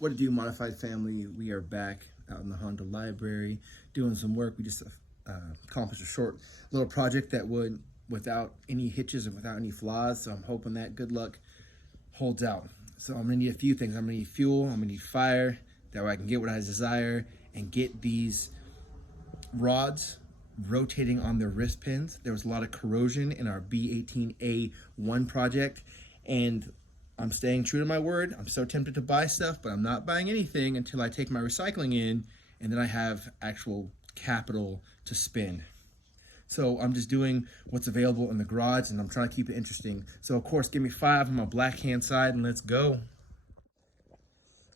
What to do, Modified family? We are back out in the Honda library doing some work. We just accomplished a short little project that would without any hitches and without any flaws. So I'm hoping that good luck holds out. So I'm gonna need a few things. I'm gonna need fuel, I'm gonna need fire, that way I can get what I desire and get these rods rotating on their wrist pins. There was a lot of corrosion in our B18a1 project, and I'm staying true to my word. I'm so tempted to buy stuff, but I'm not buying anything until I take my recycling in and then I have actual capital to spend. So I'm just doing what's available in the garage and I'm trying to keep it interesting. So of course, give me 5 on my black hand side and let's go.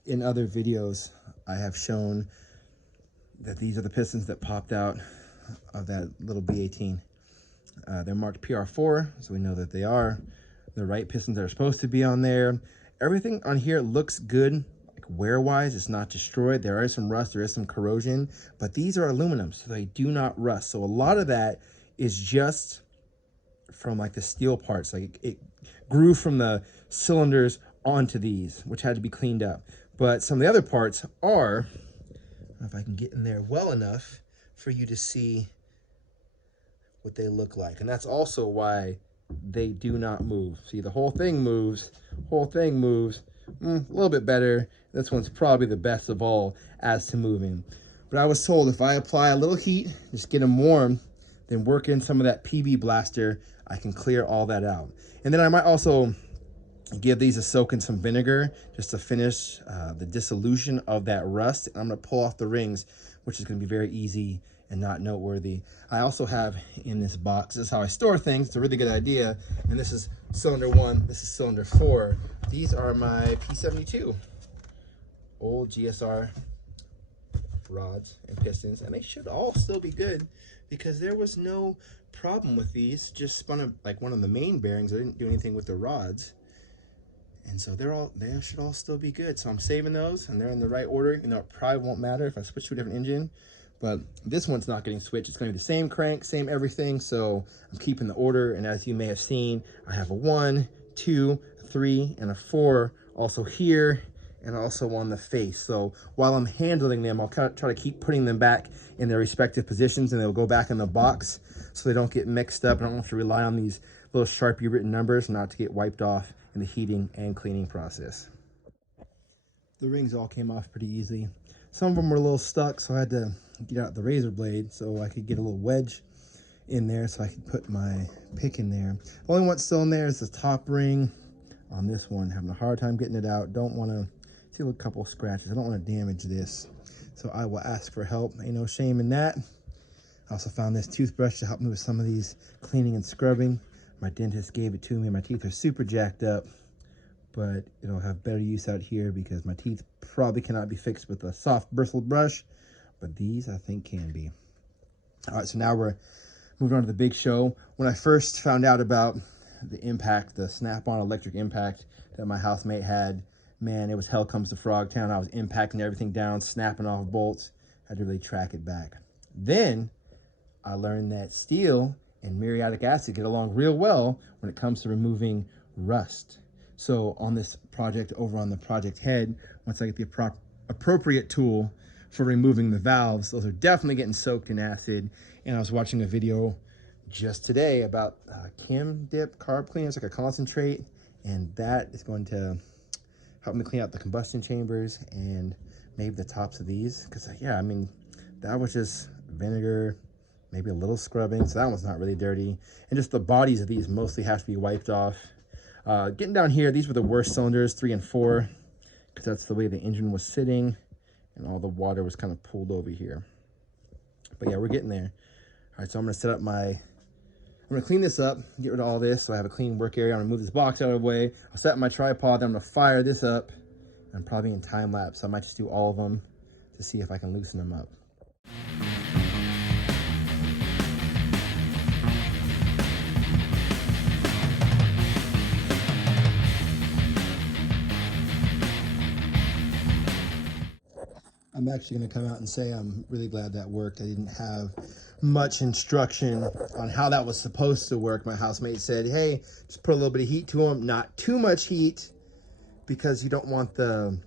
In other videos, I have shown that these are the pistons that popped out of that little B18. They're marked PR4, so we know that they are the right pistons that are supposed to be on there. Everything on here looks good, like wear-wise. It's not destroyed. There is some rust, there is some corrosion, but these are aluminum, so they do not rust. So a lot of that is just from like the steel parts. Like it grew from the cylinders onto these, which had to be cleaned up. But some of the other parts are, I don't know if I can get in there well enough for you to see what they look like. And that's also why they do not move. See, the whole thing moves, a little bit better. This one's probably the best of all as to moving. But I was told if I apply a little heat, just get them warm, then work in some of that PB blaster, I can clear all that out. And then I might also give these a soak in some vinegar just to finish the dissolution of that rust. And I'm gonna pull off the rings, which is gonna be very easy and not noteworthy. I also have in this box, this is how I store things. It's a really good idea. And this is cylinder 1, this is cylinder 4. These are my P72 old GSR rods and pistons, and they should all still be good because there was no problem with these. Just spun up like one of the main bearings. I didn't do anything with the rods. And so they should all still be good. So I'm saving those and they're in the right order. You know, it probably won't matter if I switch to a different engine, but this one's not getting switched. It's gonna be the same crank, same everything. So I'm keeping the order. And as you may have seen, I have a 1, 2, 3, and a 4 also here and also on the face. So while I'm handling them, I'll kind of try to keep putting them back in their respective positions and they'll go back in the box so they don't get mixed up. And I don't have to rely on these little Sharpie written numbers not to get wiped off in the heating and cleaning process. The rings all came off pretty easily. Some of them were a little stuck, so I had to get out the razor blade so I could get a little wedge in there so I could put my pick in there. The only one still in there is the top ring on this one. Having a hard time getting it out. Don't want to see a couple scratches. I don't want to damage this, so I will ask for help. Ain't no shame in that. I also found this toothbrush to help me with some of these cleaning and scrubbing. My dentist gave it to me. My teeth are super jacked up, but it'll have better use out here because my teeth probably cannot be fixed with a soft bristled brush, but these I think can be. All right, so now we're moving on to the big show. When I first found out about the impact, the snap-on electric impact that my housemate had, man, it was hell comes to Frogtown. I was impacting everything down, snapping off bolts. I had to really track it back. Then I learned that steel and muriatic acid get along real well when it comes to removing rust. So on this project over on the project head, once I get the appropriate tool for removing the valves, those are definitely getting soaked in acid. And I was watching a video just today about chem dip carb cleaner. It's like a concentrate, and that is going to help me clean out the combustion chambers and maybe the tops of these. Because yeah, I mean, that was just vinegar, maybe a little scrubbing, so that one's not really dirty. And just the bodies of these mostly have to be wiped off. Getting down here, these were the worst cylinders, 3 and 4, because that's the way the engine was sitting and all the water was kind of pulled over here. But yeah, we're getting there. All right, so I'm gonna clean this up, get rid of all this so I have a clean work area. I'm gonna move this box out of the way. I'll set my tripod, then I'm gonna fire this up. I'm probably in time lapse, so I might just do all of them to see if I can loosen them up. I'm actually going to come out and say I'm really glad that worked. I didn't have much instruction on how that was supposed to work. My housemate said, hey, just put a little bit of heat to them, not too much heat, because you don't want the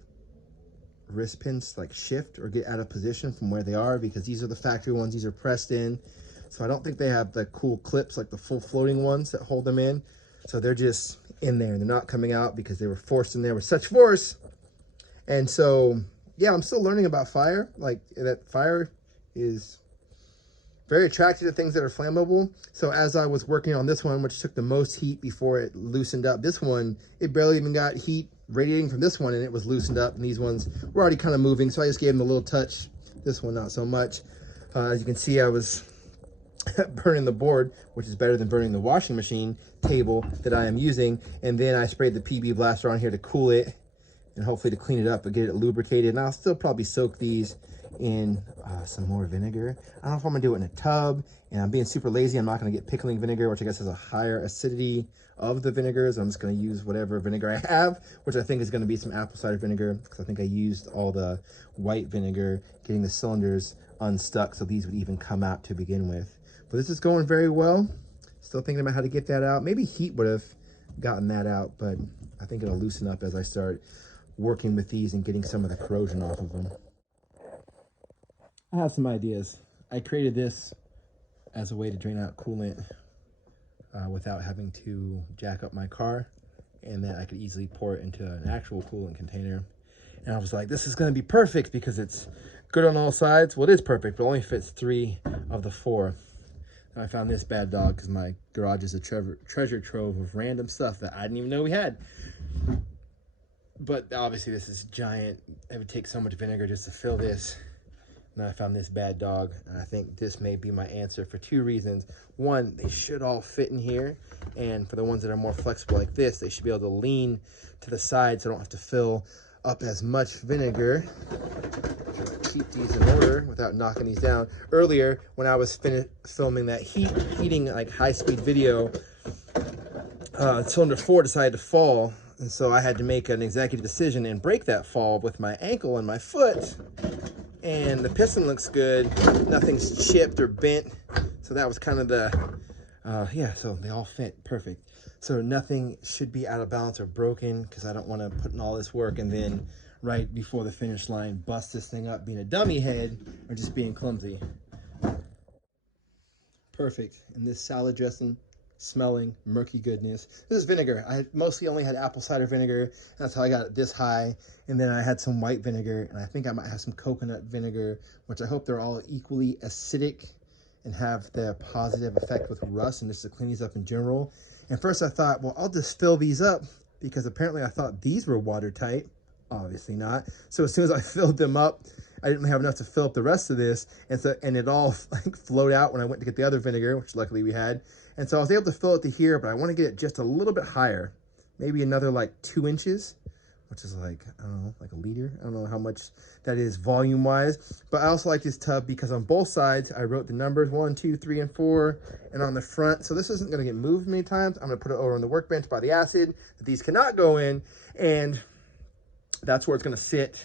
wrist pins like shift or get out of position from where they are, because these are the factory ones. These are pressed in. So I don't think they have the cool clips like the full floating ones that hold them in. So they're just in there and they're not coming out because they were forced in there with such force. And so, yeah, I'm still learning about fire. Like, that fire is very attracted to things that are flammable. So as I was working on this one, which took the most heat before it loosened up, this one, it barely even got heat radiating from this one and it was loosened up, and these ones were already kind of moving. So I just gave them a little touch. This one, not so much. As you can see, I was burning the board, which is better than burning the washing machine table that I am using. And then I sprayed the PB blaster on here to cool it and hopefully to clean it up and get it lubricated. And I'll still probably soak these in some more vinegar. I don't know if I'm gonna do it in a tub, and I'm being super lazy. I'm not gonna get pickling vinegar, which I guess has a higher acidity of the vinegars. I'm just gonna use whatever vinegar I have, which I think is gonna be some apple cider vinegar, because I think I used all the white vinegar getting the cylinders unstuck so these would even come out to begin with. But this is going very well. Still thinking about how to get that out. Maybe heat would have gotten that out, but I think it'll loosen up as I start working with these and getting some of the corrosion off of them. I have some ideas. I created this as a way to drain out coolant without having to jack up my car, and then I could easily pour it into an actual coolant container. And I was like, this is going to be perfect because it's good on all sides. Well, it is perfect, but it only fits 3 of the 4. And I found this bad dog because my garage is a treasure trove of random stuff that I didn't even know we had. But obviously this is giant. It would take so much vinegar just to fill this. And I found this bad dog, and I think this may be my answer for 2 reasons. One, they should all fit in here, and for the ones that are more flexible like this, they should be able to lean to the side so I don't have to fill up as much vinegar. Keep these in order without knocking these down. Earlier, when I was filming that heating like high-speed video, cylinder 4 decided to fall, and so I had to make an executive decision and break that fall with my ankle and my foot. And the piston looks good, nothing's chipped or bent, so that was kind of the yeah, so they all fit perfect. So nothing should be out of balance or broken, because I don't want to put in all this work and then right before the finish line bust this thing up being a dummy head or just being clumsy. Perfect. And this salad dressing smelling murky goodness. This is vinegar. I mostly only had apple cider vinegar. That's how I got it this high. And then I had some white vinegar, and I think I might have some coconut vinegar, which I hope they're all equally acidic and have the positive effect with rust and just to clean these up in general. And first I thought, well, I'll just fill these up, because apparently I thought these were watertight. Obviously not. So as soon as I filled them up, I didn't have enough to fill up the rest of this, and it all like flowed out when I went to get the other vinegar, which luckily we had. And so I was able to fill it to here, but I want to get it just a little bit higher, maybe another like 2 inches, which is like, I don't know, like a liter. I don't know how much that is volume wise, but I also like this tub because on both sides I wrote the numbers 1, 2, 3, and 4, and on the front. So this isn't going to get moved many times. I'm going to put it over on the workbench by the acid that these cannot go in, and that's where it's going to sit.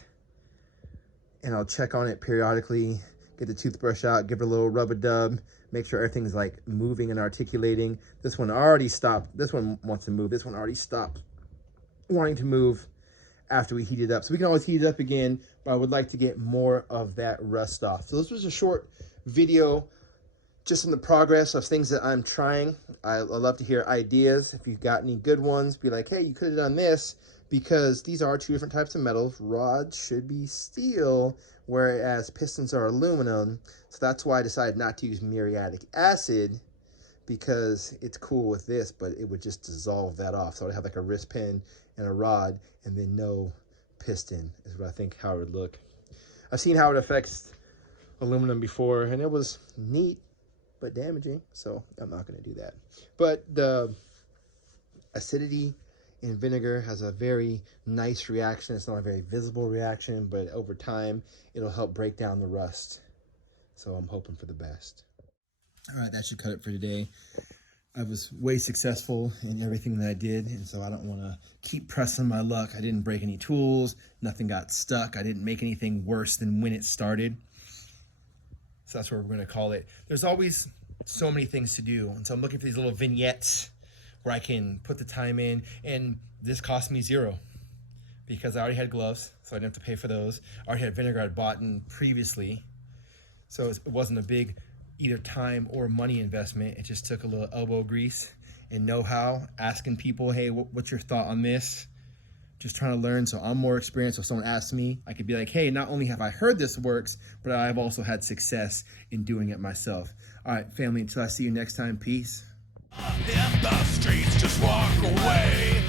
And I'll check on it periodically, get the toothbrush out, give it a little rub-a-dub, make sure everything's like moving and articulating. This one already stopped. This one wants to move. This one already stopped wanting to move after we heat it up. So we can always heat it up again, but I would like to get more of that rust off. So this was a short video just in the progress of things that I'm trying. I love to hear ideas. If you've got any good ones, be like, hey, you could have done this, because these are 2 different types of metals. Rods should be steel, whereas pistons are aluminum. So that's why I decided not to use muriatic acid, because it's cool with this, but it would just dissolve that off. So I'd have like a wrist pin and a rod, and then no piston is what I think how it would look. I've seen how it affects aluminum before, and it was neat, but damaging. So I'm not going to do that. But the acidity in vinegar has a very nice reaction. It's not a very visible reaction, but over time, it'll help break down the rust. So I'm hoping for the best. All right, that should cut it for today. I was way successful in everything that I did, and so I don't want to keep pressing my luck. I didn't break any tools. Nothing got stuck. I didn't make anything worse than when it started. So that's what we're going to call it. There's always so many things to do, and so I'm looking for these little vignettes where I can put the time in, and this cost me 0. because I already had gloves, so I didn't have to pay for those. I already had vinegar I'd bought in previously, so it wasn't a big either time or money investment. It just took a little elbow grease and know-how, asking people, hey, what's your thought on this? Just trying to learn, so I'm more experienced. So if someone asks me, I could be like, hey, not only have I heard this works, but I've also had success in doing it myself. All right, family, until I see you next time, peace. In the streets, just walk away.